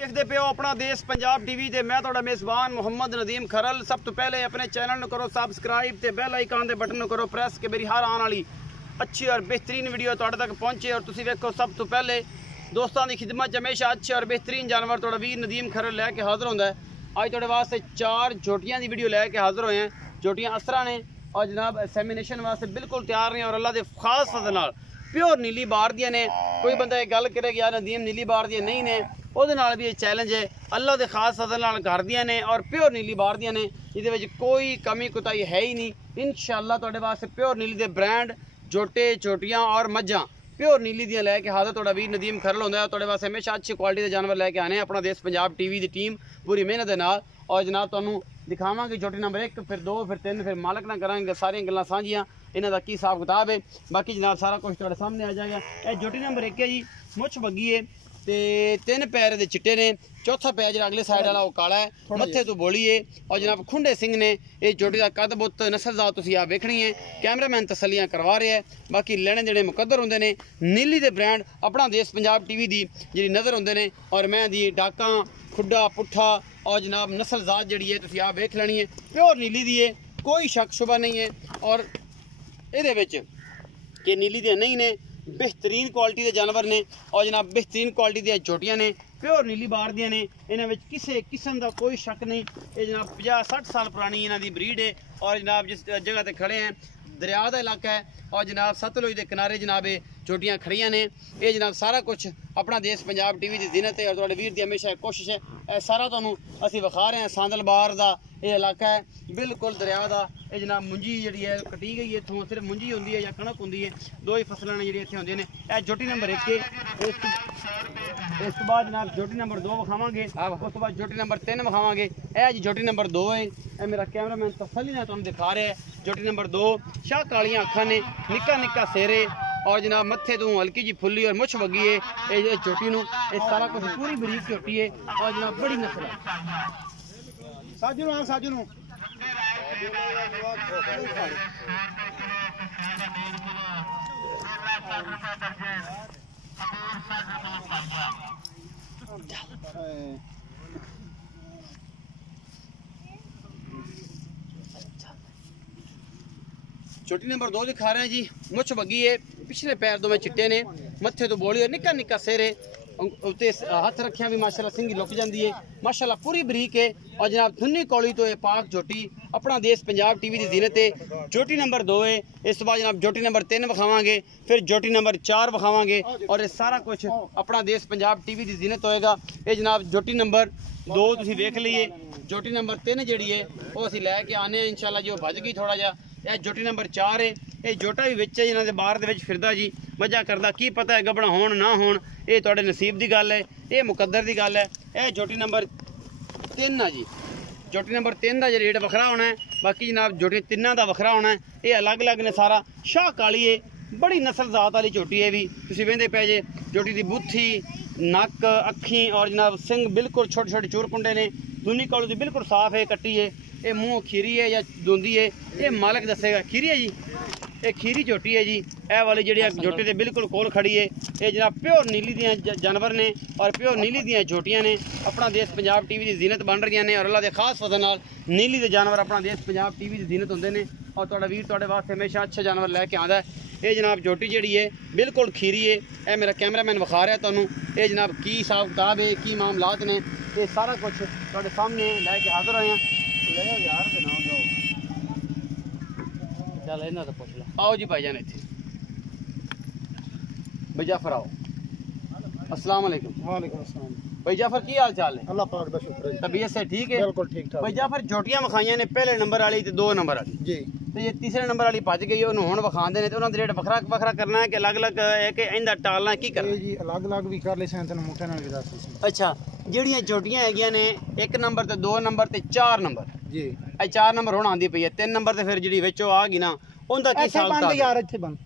देखते पे हो अपना देश पंजाब टीवी ते मैं तुहाडा मेज़बान मुहम्मद नदीम खरल। सब तो पहले अपने चैनल करो सबसक्राइब ते बैल आइकन दे बटन करो प्रेस के मेरी हर आने वाली अच्छी और बेहतरीन वीडियो तुहाडे तक पहुंचे। और तुसीं वेखो सब तो पहले दोस्तों की खिदमत हमेशा अच्छे और बेहतरीन जानवर तुहाडा वीर नदीम खरल लैके हाज़र होंदा है। अज तुहाडे वास्ते 4 जोटियां की वीडियो लैके हाज़र होए हैं। जोटियां असरा ने और जनाब एग्जामिनेशन वास्ते बिल्कुल तैयार ने और अल्लाह के खास फज़ल नाल प्योर नीली बार दियां ने। कोई बंदा ये गल करे कि यार नदीम नीली बार दियां नहीं ने, ਉਹਦੇ ਨਾਲ भी ये चैलेंज है। अल्लाह के खास फजल नाल कर दियां ने और प्योर नीली बार दियां ने। इहदे विच कोई कमी कुताही है ही नहीं। इंशाअल्लाह तुहाडे वास्ते प्योर नीली दे ब्रांड जोटे चोटियां और मज्जां प्योर नीली दियां लैके हाज़र तुहाडा वीर नदीम खरल होंदा है। तुहाडे वास्ते हमेशा अच्छी क्वालिटी के जानवर लैके आने। अपना देश पंजाब टीवी की टीम पूरी मेहनत के नाल और जनाब तुहानूं दिखावांगे जोटी नंबर 1 फिर 2 फिर 3 फिर मालक ना करांगे सारियां गल्लां साझियां इन्हां दा की हिसाब किताब है। बाकी जनाब सारा कुछ तुहाडे सामने आ जाएगा। यह जोटी नंबर 1 है जी, मुछ बग्गी है ते 3 पैर दे चिट्टे ने, चौथा पैर जो अगले साइड वाला वो काला है, मत्थे तो बोली है और जनाब खुंडे सिंह ने। ये जोटी का कद बुत नस्लजात तुसीं आप वेखनी है। कैमरामैन तसलियां करवा रहे हैं, बाकी लेने देने मुकद्दर होंदे ने। नीली दे ब्रांड अपना देश पंजाब टीवी दी जी नज़र होंदे ने और मैं दी डाका खुड्डा पुट्ठा और जनाब नस्लजात जी है तुसीं आप वेख लेनी है। प्योर नीली दी है, कोई शक शुबा नहीं है। और ये कि नीली दियां नहीं ने, बेहतरीन क्वालिटी के जानवर ने और जनाब बेहतरीन क्वालिटी दी जोटियां ने, प्योर नीली बार दियां ने। इन्हां विच किसी किस्म का कोई शक नहीं। ये जनाब 50-60 साल पुरानी इन्हां दी ब्रीड है। और जनाब जिस जगह ते खड़े हैं दरिया का इलाका है और जनाब सतलुज के किनारे जनाब ये चोटियां खड़ियां ने। ये जनाब सारा कुछ अपना देश पंजाब टीवी की जिनत है और तुहाडे वीर की हमेशा कोशिश है। यह सारा तुहानूं असीं विखा रहे हैं। सांदलबार का ये इलाका है बिल्कुल दरिया का। ये जनाब मुंजी जी है कटी गई है, इत्थों सिर्फ मुंजी होंदी है या कणक होंदी है, दो ही फसलां ने जिहड़ियां इत्थे होंदियां ने। यह जोटी नंबर 1 है। इस तो बाद जनाब जोटी नंबर 2 विखावांगे, उस तो बाद जोटी नंबर 3 विखावांगे। यह जी जोटी नंबर 2 है। यह मेरा कैमरामैन तसल्ली नाल तुहानूं दिखा रहा है। जोटी नंबर 2 शाह कालियां अखां ने, निक्का निक्का सेरे और जनाब मत्थे तो हल्की जी फुल्ली और मुछ वगी है। ये चोटी नूं ये सारा कुछ पूरी बरीक चोटी है और जनाब बड़ी नस्ल है। साजू नूं छोटी नंबर 2 दिखा रहे हैं जी। मुछ बग्गी है, पिछले पैर दो में चिट्टे ने, मत्थे तो बोली और निक्का निक्का सिर है। उत्ते हथ रखिया भी माशाल्लाह सिंगी लुक जाती है, माशाल्लाह पूरी बरीक है। और जनाब धुन्नी कौली तो है पाक जोटी अपना देश पंजाब टीवी की जीनत है। जोटी नंबर 2 है। इस तो बाद जनाब जोटी नंबर 3 विखावांगे, फिर जोटी नंबर 4 विखावांगे और ये सारा कुछ अपना देश पंजाब टीवी की जीनत होएगा। ये जनाब जोटी नंबर 2 तुसीं वेख लीए। जोटी नंबर 3 जी है वो असीं लैके आने इंशाल्लाह जी, वो भज गई थोड़ा जा। यह जोटी नंबर 4 है। ये जोटा भी विच है जिन्हां दे बाहर दे विच फिरदा जी, मजा करदा। की पता है गबड़ा होण ना होण, ये तुहाडे नसीब की गल है, ये मुकद्दर की गल है। यह जोटी नंबर 3 है जी। जोटी नंबर 3 का जो रेट वखरा होना है, बाकी जनाब जोटी 3 का वखरा होना है। ये अलग अलग ने सारा। शाह काली है, बड़ी नस्ल जात वाली झोटी है भी। तुसीं वेंदे पे जे जोटी की बूथी नक अखी और जनाब सिंह बिल्कुल छोटे छोटे चूर कुंडे ने। दूनी कौली तो बिल्कुल साफ है, कट्टी है। ये मुँह खीरी है या दूंदी है, ये मालक दसेगा। खीरी है जी, ये खीरी झोटी है जी। यह वाली जी झोटी से बिल्कुल कोल खड़ी है। ये जनाब प्योर नीली दियाँ जानवर ने और प्योर नीली दियाँ झोटियाँ ने अपना देश पंजाब टीवी की जीनत बन रही ने। और अल्लाह के खास फजल नाल नीली के जानवर अपना देश पंजाब टीवी की जीनत होंदे ने। और तुहाडा वीर तुहाडे वास्ते हमेशा अच्छा जानवर लैके आंदा है। ये जनाब जोटी जी है बिल्कुल खीरी है। यह मेरा कैमरामैन विखा रहा है तुहानूं। ये जनाब की हिसाब किताब है, की मामलात ने, ये सारा कुछ तुहाडे सामने लैके हाज़र होए हैं। चल इन्हां तो पुछ लो। आओ जी भाईजान इत्थे भाई जाफर आओ। अस्सलाम वालेकुम। वालेकुम अस्सलाम। भाई जाफर की हाल चाल है? अल्लाह पाक दा शुक्र है। तबीयत से ठीक है? बिल्कुल ठीक ठाक। भाई जाफर जोटियां विखाइयां ने, पहले नंबर वाली ते 2 नंबर वाली जी, ते ये तीसरे नंबर वाली भज गई, उन्होंने हुण विखांदे ने ते उन्हां दे रेट वखरा वखरा करना है कि अलग अलग है कि इंदा टालना की करना? जी अलग अलग भी कर ले सन तन मुठे नाल भी दस सी। अच्छा, ਜਿਹੜੀਆਂ जोटियां हैगियां ने 1 नंबर ते 2 नंबर ते 4 नंबर जी, ਇਹ 4 नंबर ਹੁਣ ਆਂਦੀ ਪਈ ਹੈ। 3 ਨੰबर ਤੇ ਫਿਰ ਜਿਹੜੀ ਵਿੱਚੋਂ ਆ ਗਈ ਨਾ ਉਹਦਾ ਕੀ ਹਿਸਾਬ बंद ਕਿਤਾਬ? यार इत्थे बंद।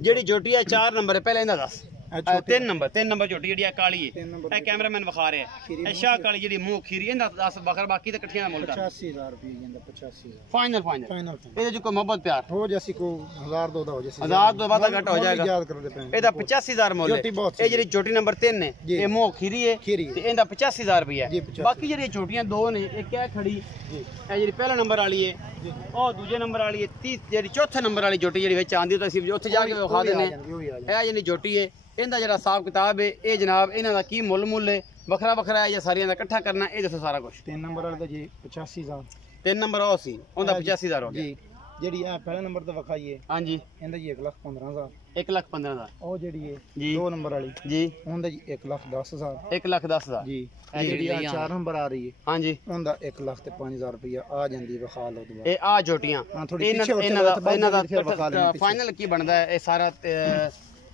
ਜਿਹੜੀ जोटी है 4 नंबर है पहले इंदा दस। 3 ਨੰਬਰ ਝੋਟੀ ਜਿਹੜੀ ਕਾਲੀ ਹੈ ਇਹ ਕੈਮਰਾਮੈਨ ਵਿਖਾ ਰਿਹਾ ਇਹ ਸ਼ਾਹ ਕਾਲੀ ਜਿਹੜੀ ਮੂੰਹ ਖੀਰੀ ਇਹਦਾ 10 ਬਖਰ ਬਾਕੀ ਤਾਂ ਇਕੱਠੀਆਂ ਦਾ ਮੁੱਲ ਕਰ 85000 ਰੁਪਏ ਜਾਂਦਾ 85000 ਫਾਈਨਲ ਇਹਦੇ ਚ ਕੋਈ ਮੁਹੱਬਤ ਪਿਆਰ ਹੋ ਜੈਸੀ ਕੋ 1000 ਦੋ ਦਾ ਹੋ ਜੈਸੀ 1000 ਤੋਂ ਵਾਧਾ ਘੱਟ ਹੋ ਜਾਏਗਾ ਯਾਦ ਕਰਦੇ ਪਏ ਇਹਦਾ 85000 ਮੁੱਲ ਹੈ ਇਹ ਜਿਹੜੀ ਝੋਟੀ ਨੰਬਰ 3 ਹੈ ਇਹ ਮੂੰਹ ਖੀਰੀ ਹੈ ਤੇ ਇਹਦਾ 85000 ਰੁਪਏ ਹੈ ਬਾਕੀ ਜਿਹੜੀਆਂ ਝੋਟੀਆਂ ਦੋ ਨੇ ਇੱਕ ਇਹ ਖੜੀ ਇਹ ਜਿਹੜੀ ਪਹਿਲਾ ਨੰਬਰ ਵਾਲੀ ਹੈ ਉਹ ਦੂਜੇ ਨੰਬਰ ਵਾਲੀ ਹੈ 30 ਜਿਹੜੀ ਚੌਥੇ ਨੰਬਰ ਵਾਲੀ ਝੋਟੀ ਜਿਹੜੀ ਵਿੱਚ ਆਂਦੀ ਤਾਂ ਅਸੀਂ ਉੱਥੇ ਜਾ ਕੇ ਵਿਖਾ ਦਿੰਨੇ ਇਹ ਜਿਹੜੀ ਝੋਟੀ ਹੈ ਇਹਦਾ ਜਿਹੜਾ ਹਿਸਾਬ ਕਿਤਾਬ ਹੈ ਇਹ ਜਨਾਬ ਇਹਨਾਂ ਦਾ ਕੀ ਮੁੱਲ ਹੈ ਵੱਖਰਾ ਹੈ ਜਾਂ ਸਾਰੀਆਂ ਦਾ ਇਕੱਠਾ ਕਰਨਾ ਇਹ ਦੱਸੋ ਸਾਰਾ ਕੁਝ 3 ਨੰਬਰ ਵਾਲੇ ਦਾ ਜੀ 85000 3 ਨੰਬਰ ਉਹ ਸੀ ਉਹਦਾ 85000 ਹੋ ਗਿਆ ਜੀ ਜਿਹੜੀ ਆ ਪਹਿਲਾ ਨੰਬਰ ਤੇ ਵਿਖਾਈਏ ਹਾਂਜੀ ਇਹਦਾ ਜੀ 1,15,000 1,15,000 ਉਹ ਜਿਹੜੀ ਹੈ ਜੀ 2 ਨੰਬਰ ਵਾਲੀ ਜੀ ਉਹਦਾ ਜੀ 1,10,000 1,10,000 ਜੀ ਇਹ ਜਿਹੜੀ ਆ 4 ਨੰਬਰ ਆ ਰਹੀ ਹੈ ਹਾਂਜੀ ਉਹਦਾ 1,05,000 ਰੁਪਇਆ ਆ ਜਾਂਦੀ ਵਿਖਾ ਲਓ ਦੁਬਾਰਾ ਇਹ ਆ ਝੋਟੀਆਂ ਇਹਨਾਂ ਦਾ ਫਾਈਨਲ ਕੀ ਬਣਦਾ ਹੈ ਇਹ ਸਾਰਾ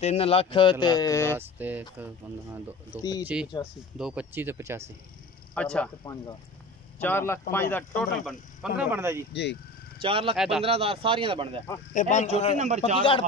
3 ਲੱਖ ਤੇ 225 ਤੇ 85 ਅੱਛਾ 4 ਲੱਖ 5 ਦਾ ਟੋਟਲ 15 ਬਣਦਾ ਜੀ ਜੀ 4 ਲੱਖ 15,000 ਸਾਰੀਆਂ ਦਾ ਬਣਦਾ ਇਹ ਝੋਟੀ ਨੰਬਰ 4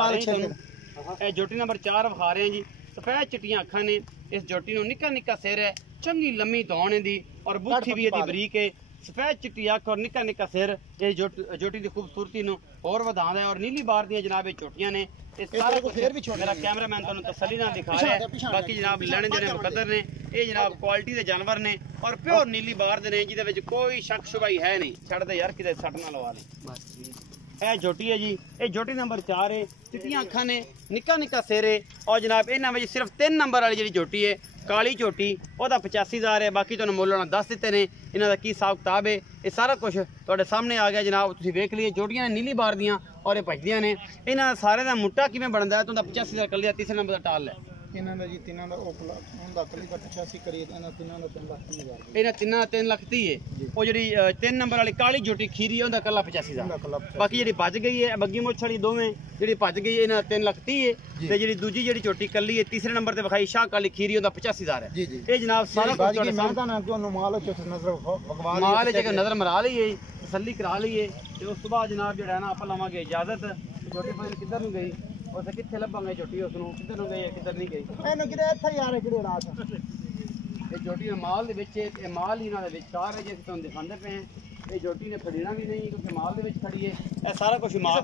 ਇਹ ਝੋਟੀ ਨੰਬਰ 4 ਵਿਖਾ ਰਹੇ ਹਾਂ ਜੀ ਸਫੈਦ ਚਿੱਟੀਆਂ ਅੱਖਾਂ ਨੇ ਇਸ ਝੋਟੀ ਨੂੰ ਨਿੱਕਾ ਸਿਰ ਹੈ ਚੰਗੀ ਲੰਮੀ ਧੌਣ ਦੀ ਔਰ ਬੁੱਥੀ ਵੀ ਇਹਦੀ ਬਰੀਕ ਹੈ ਸਫੈਦ ਚਿੱਟੀ ਅੱਖ ਔਰ ਨਿੱਕਾ ਸਿਰ ਇਹ ਝੋਟੀ ਦੀ ਖੂਬਸੂਰਤੀ ਨੂੰ ਹੋਰ ਵਧਾਉਂਦਾ ਹੈ ਔਰ ਨੀਲੀ ਬਾਰ ਦੀਆਂ ਜਨਾਬ ਇਹ ਝੋਟੀਆਂ ਨੇ ਇਹ ਸਾਰਾ ਕੁਝ ਮੇਰਾ ਕੈਮਰਾਮੈਨ ਤੁਹਾਨੂੰ ਤਸੱਲੀ ਨਾਲ ਦਿਖਾ ਰਿਹਾ ਹੈ ਬਾਕੀ ਜਨਾਬ ਲੈਣੇ ਦੇਣੇ ਮੁਕੱਦਰ ਨੇ ਇਹ ਜਨਾਬ ਕੁਆਲਿਟੀ ਦੇ ਜਾਨਵਰ ਨੇ ਔਰ ਪਿਓਰ ਨੀਲੀ ਬਾਰ ਦੇ ਨੇ ਜਿਹਦੇ ਵਿੱਚ ਕੋਈ ਸ਼ੱਕ ਸ਼ੁਬਾਈ ਹੈ ਨਹੀਂ ਛੱਡਦੇ ਯਾਰ ਕਿਤੇ ਸੱਟ ਨਾ ਲਵਾ ਲੈ ਬਸ ਇਹ ਝੋਟੀ ਹੈ ਜੀ ਇਹ ਝੋਟੀ ਨੰਬਰ 4 ਹੈ ਚਿੱਟੀਆਂ ਅੱਖਾਂ ਨੇ ਨਿੱਕਾ ਸਿਰ ਹੈ ਔਰ ਜਨਾਬ ਇਹਨਾਂ ਵਿੱਚ ਸਿਰਫ 3 ਨੰਬਰ ਵਾਲੀ ਜਿਹੜੀ ਝੋਟੀ ਹੈ ਕਾਲੀ ਝੋਟੀ ਉਹਦਾ 85000 ਹੈ ਬਾਕੀ ਤੁਹਾਨੂੰ ਮੁੱਲ ਉਹਨਾਂ ਦੱਸ ਦਿੱਤੇ ਨੇ ਇਹਨਾਂ ਦਾ ਕੀ ਹਿਸਾਬ ਕਿਤਾਬ ਹੈ ਇਹ ਸਾਰਾ ਕੁਝ ਤੁਹਾਡੇ ਸਾਹਮਣੇ ਆ ਗਿਆ ਜਨਾਬ ਤੁਸੀਂ ਵੇਖ ਲਈਏ ਝੋਟੀਆਂ ਨੇ ਨੀਲੀ ਬਾਰ ਦੀਆਂ ਔਰ ਇਹ ਭਜਦੀਆਂ ਨੇ ਇਹਨਾਂ ਸਾਰੇ ਦਾ ਮੁੱਟਾ ਕਿਵੇਂ ਬਣਦਾ ਹੈ ਤੁਹਾਨੂੰ 85000 ਕਰ ਲਿਆ ਤੀਸਰੇ ਨੰਬਰ ਦਾ ਟਾਲ ਹੈ ਇਹਨਾਂ ਦਾ ਜੀ ਤਿੰਨਾਂ ਦਾ ਉਹ ਹੁੰਦਾ ਕੱਲੀ ਦਾ 85 ਕਰੀਏ ਇਹਨਾਂ ਤਿੰਨਾਂ ਦਾ 3,30,000 ਇਹਨਾਂ ਤਿੰਨਾਂ 3 ਲੱਖ 30 ਹੈ ਉਹ ਜਿਹੜੀ 3 ਨੰਬਰ ਵਾਲੀ ਕਾਲੀ ਝੋਟੀ ਖੀਰੀ ਹੈ ਉਹਦਾ ਕੱਲਾ 85000 ਬਾਕੀ ਜਿਹੜੀ ਭੱਜ ਗਈ ਹੈ ਬੱਗੀ ਮੁੱਛ ਵਾਲੀ ਦੋਵੇਂ ਜਿਹੜੀ ਭੱਜ ਗਈ ਹੈ ਇਹਨਾਂ 3 ਲੱਖ 30 ਹੈ ਤੇ ਜਿਹੜੀ ਦੂਜੀ ਜਿਹੜੀ ਝੋਟੀ ਕੱਲੀ ਹੈ ਤੀਸਰੇ ਨੰਬਰ ਤੇ ਵਿਖਾਈ ਸ਼ਾਹ ਕਾਲੀ ਖੀਰੀ ਉਹਦਾ 85000 ਹੈ ਇਹ ਜਨਾਬ ਸਾਰਾ ਕੁਝ ਤੁਹਾਡੇ ਸਾਹਮਣੇ ਮਾਲ ਨਜ਼ਰ ਮਾਲ ਚ ਨਜ਼ਰ ਮਰਾ ਲਈਏ ਤਸੱਲੀ ਕਰਾ ਲਈਏ ਤੇ ਉਸ ਤੋਂ ਬਾਅਦ ਜਨਾਬ ਜਿਹੜਾ ਨਾ ਆਪਾਂ ਲਵਾਂਗੇ ਇਜਾਜ਼ਤ ਝੋਟੀ ਫਾਈਲ ਕਿੱਧਰ ਨੂੰ ਗਈ ਉਸੇ ਕਿੱਥੇ ਲੱਭਾਂਗੇ ਝੋਟੀ ਉਸ ਨੂੰ ਕਿੱਧਰ ਨੂੰ ਗਈ ਕਿੱਧਰ ਨਹੀਂ ਗਈ ਇਹਨੂੰ ਕਿਤੇ ਇੱਥੇ ਯਾਰ ਕਿਹੜੇ ਰਾਤ ਇਹ ਝੋਟੀ ਦੇ ਮਾਲ ਦੇ ਵਿੱਚ ਇਹ ਮਾਲ ਹੀ ਇਹਨਾਂ ਦੇ ਵਿਚਕਾਰ ਹੈ ਜੇ ਤੁਹਾਨੂੰ ਦਿਖਾਉਂਦੇ ਪਏ ਹਾਂ ਇਹ ਝੋਟੀ ਨੇ ਫੜੀਣਾ ਵੀ ਨਹੀਂ ਕਿਉਂਕਿ ਮਾਲ ਦੇ ਵਿੱਚ ਖੜੀ ਹੈ ਇਹ ਸਾਰਾ ਕੁਝ ਮਾਲ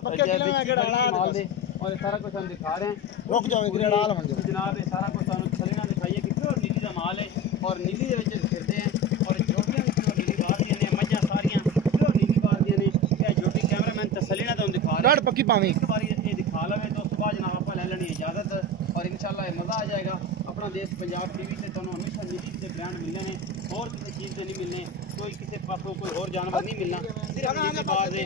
ਦੇ ਔਰ ਇਹ ਸਾਰਾ ਕੁਝ ਤੁਹਾਨੂੰ ਦਿਖਾ ਰਹੇ ਹਾਂ ਰੁਕ ਜਾਓ ਗ੍ਰੇਡ ਆਲ ਬਣ ਜਾ ਜਨਾਬ ਇਹ ਸਾਰਾ ਕੁਝ ਤੁਹਾਨੂੰ ਥੱਲੇ ਦਿਖਾਈਏ ਕਿ ਪਿਓਰ ਨੀਲੀ ਦਾ ਮਾਲ ਹੈ ਔਰ ਨੀਲੀ ਦੇ ਵਿੱਚ ਫਿਰਦੇ ਆ ਔਰ ਝੋਟੀਆਂ ਵੀ ਪਿਓਰ ਨੀਲੀ ਬਾਹਰ ਦੀਆਂ ਨੇ ਮੱਝਾਂ ਸਾਰੀਆਂ ਪਿਓਰ ਨੀਲੀ ਬਾਹਰ ਦੀਆਂ ਨੇ ਇਹ ਝੋਟੀ ਕੈਮਰਾਮੈਨ ਤਸੱਲੀ ਨਾਲ ਤੁਹਾਨੂੰ ਦਿਖਾ ਰਿਹਾ ਰੜ ਪੱਕੀ ਪਾਵੀਂ ਇੱਕ ਵਾਰੀ ਇਹ ਦਿਖਾ ਲਵੇ ਤਾਂ ਉਸ ਤੋਂ ਬਾਅਦ ਜਨਾਬ ਆਪਾਂ ਲੈ ਲੈਣੀ ਇਜਾਜ਼ਤ ਔਰ ਇਨਸ਼ਾਅੱਲਾ ਇਹ ਮਜ਼ਾ ਆ ਜਾਏਗਾ अपना देश पंजाब टीवी से तुहानू हमेशा नीली से ब्रांड मिलने ने और किसी चीज़ से नहीं मिलने कोई किसी पासों कोई और जानवर नहीं मिलना सिर्फ नीली बार दे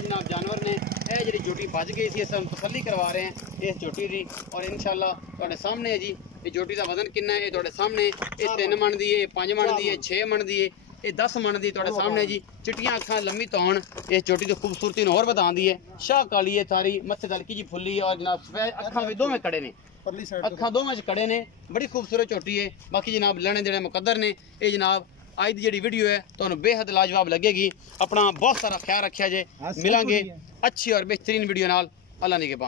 जनाब जानवर ने यह जी झोटी भज गई सी अस तसल्ली करवा रहे हैं इस झोटी की और इंशाअल्लाह तुहाडे सामने है जी ये झोटी का वजन कितना है तुहाडे सामने ये 3 मन की है 5 मन की है 6 मन की है ये 10 मन की तुहाडे सामने जी चिट्टियां अखां लंबी तौण इस झोटी की खूबसूरती होर वधांदी है शाह काली है सारी मत्थे तलकी जी फुल्ली है और जनाब अखां भी दोवें कड़े ने अखा दोवें कड़े ने बड़ी खूबसूरत झोटी है बाकी जनाब लेने देने मुकद्दर ने ये जनाब आज की जी वीडियो है तुहानू बेहद लाजवाब लगेगी अपना बहुत सारा ख्याल रखा जे मिलांगे अच्छी और बेहतरीन वीडियो नाल अल्लाह निगहबान।